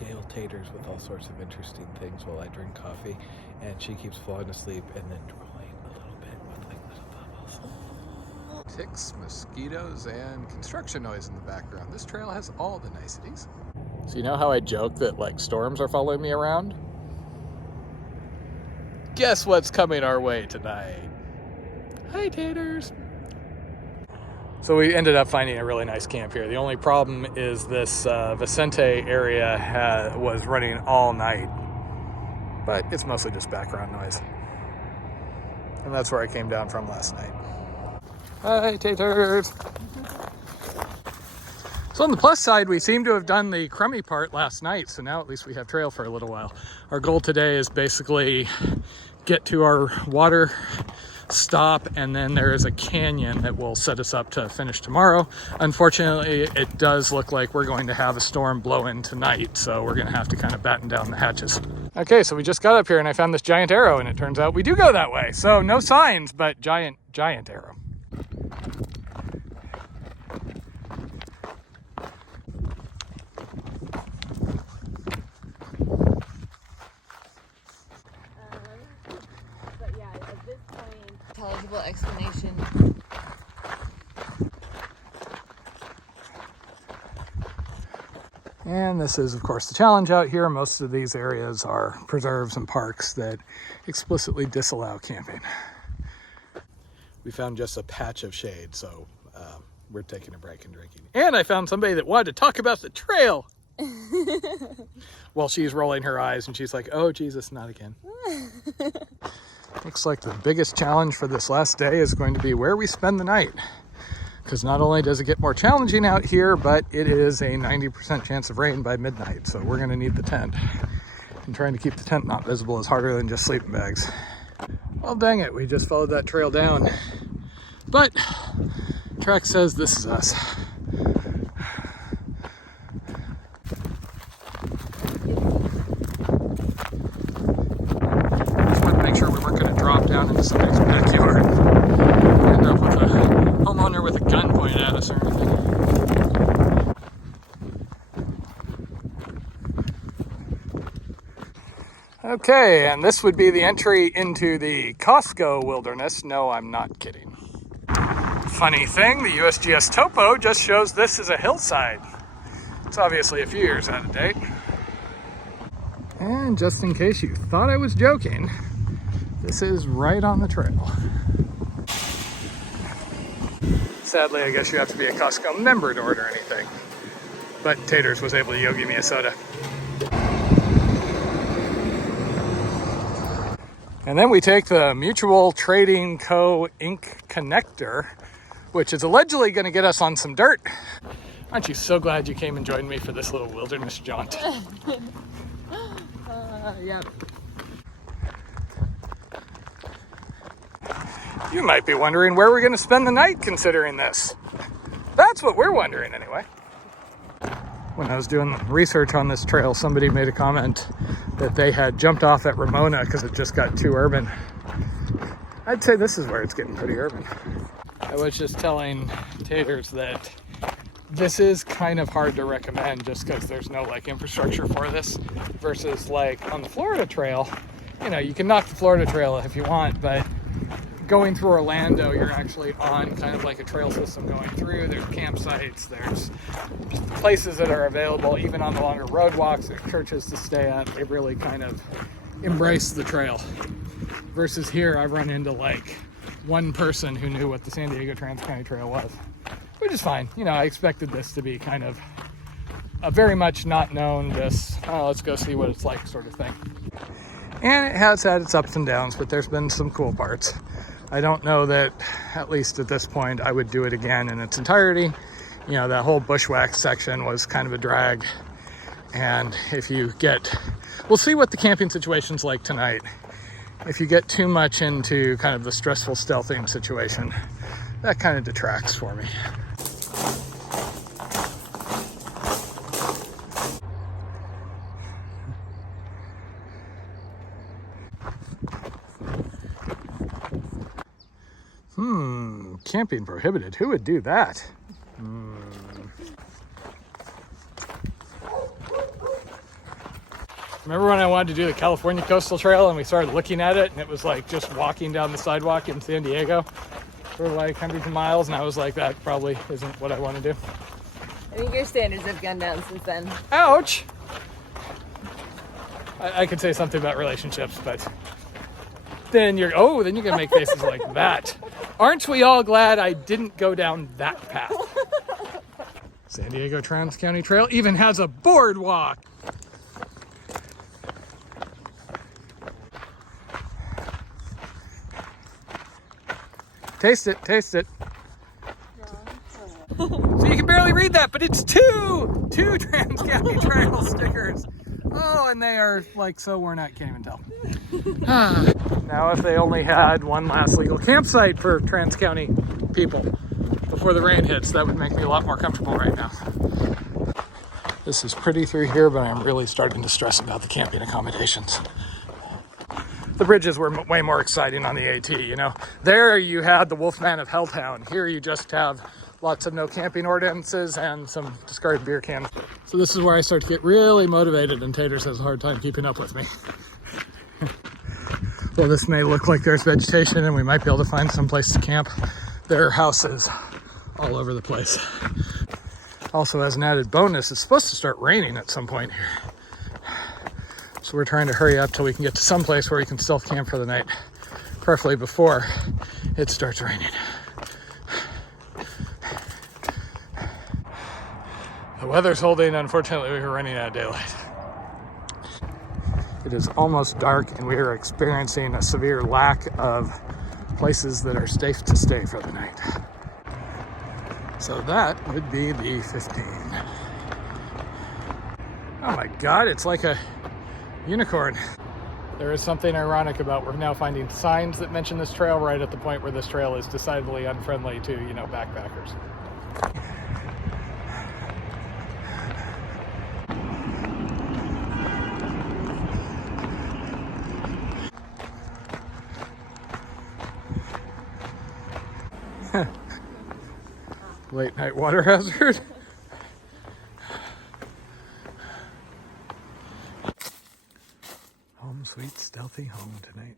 regale taters with all sorts of interesting things while I drink coffee, and she keeps falling asleep and then drooling a little bit with like little bubbles. Ticks, mosquitoes, and construction noise in the background. This trail has all the niceties. So you know how I joke that like storms are following me around? Guess what's coming our way tonight? Hi, taters. So we ended up finding a really nice camp here. The only problem is this Vicente area was running all night, but it's mostly just background noise. And that's where I came down from last night. Hi, taters. So on the plus side, we seem to have done the crummy part last night, so now at least we have trail for a little while. Our goal today is basically get to our water stop, and then there is a canyon that will set us up to finish tomorrow. Unfortunately, it does look like we're going to have a storm blow in tonight, so we're gonna have to kind of batten down the hatches. Okay, so we just got up here and I found this giant arrow, and it turns out we do go that way. So no signs, but giant arrow. Intelligible explanation. And this is, of course, the challenge out here. Most of these areas are preserves and parks that explicitly disallow camping. We found just a patch of shade, so we're taking a break and drinking. And I found somebody that wanted to talk about the trail. Well, she's rolling her eyes and she's like, oh, Jesus, not again. Looks like the biggest challenge for this last day is going to be where we spend the night. Because not only does it get more challenging out here, but it is a 90% chance of rain by midnight. So we're going to need the tent. And trying to keep the tent not visible is harder than just sleeping bags. Well, dang it, we just followed that trail down. But track says this is us. Down into somebody's backyard. End up with a homeowner with a gun pointed at us or anything. Okay, and this would be the entry into the Costco wilderness. No, I'm not kidding. Funny thing, the USGS topo just shows this as a hillside. It's obviously a few years out of date. And just in case you thought I was joking, this is right on the trail. Sadly, I guess you have to be a Costco member to order anything. But Taters was able to yogi me a soda. And then we take the Mutual Trading Co. Inc. connector, which is allegedly going to get us on some dirt. Aren't you so glad you came and joined me for this little wilderness jaunt? Yeah. You might be wondering where we're going to spend the night considering this. That's what we're wondering anyway. When I was doing research on this trail, somebody made a comment that they had jumped off at Ramona because it just got too urban. I'd say this is where it's getting pretty urban. I was just telling Taters that this is kind of hard to recommend just because there's no like infrastructure for this versus like on the Florida trail. You know, you can knock the Florida trail if you want, but going through Orlando, you're actually on kind of like a trail system going through. There's campsites, there's places that are available, even on the longer road walks, there's churches to stay at. They really kind of embrace the trail. Versus here, I've run into like one person who knew what the San Diego Trans-County Trail was, which is fine. You know, I expected this to be kind of a very much not known, just, oh, let's go see what it's like sort of thing. And it has had its ups and downs, but there's been some cool parts. I don't know that, at least at this point, I would do it again in its entirety. You know, that whole bushwhack section was kind of a drag. And if you get, we'll see what the camping situation's like tonight. If you get too much into kind of the stressful stealthing situation, that kind of detracts for me. Camping prohibited. Who would do that? Remember when I wanted to do the California Coastal Trail and we started looking at it and it was like just walking down the sidewalk in San Diego for like hundreds of miles, and I was like, that probably isn't what I want to do. I think your standards have gone down since then. Ouch! I could say something about relationships, but then you're gonna make faces like that. Aren't we all glad I didn't go down that path? San Diego Trans-County Trail even has a boardwalk. Taste it, taste it. So you can barely read that, but it's two Trans-County Trail stickers. Oh, and they are like so worn out, can't even tell. Now if they only had one last legal campsite for Trans-County people before the rain hits, that would make me a lot more comfortable right now. This is pretty through here, but I'm really starting to stress about the camping accommodations. The bridges were way more exciting on the AT, you know. There you had the Wolfman of Helltown. Here you just have lots of no camping ordinances and some discarded beer cans. So this is where I start to get really motivated, and Taters has a hard time keeping up with me. Well, this may look like there's vegetation and we might be able to find some place to camp. There are houses all over the place. Also, as an added bonus, it's supposed to start raining at some point here. So we're trying to hurry up till we can get to some place where we can still camp for the night, preferably before it starts raining. The weather's holding. Unfortunately, we are running out of daylight. It is almost dark and we are experiencing a severe lack of places that are safe to stay for the night. So that would be the 15. Oh my God, it's like a unicorn. There is something ironic about we're now finding signs that mention this trail right at the point where this trail is decidedly unfriendly to, you know, backpackers. Late night water hazard. Home sweet stealthy home tonight.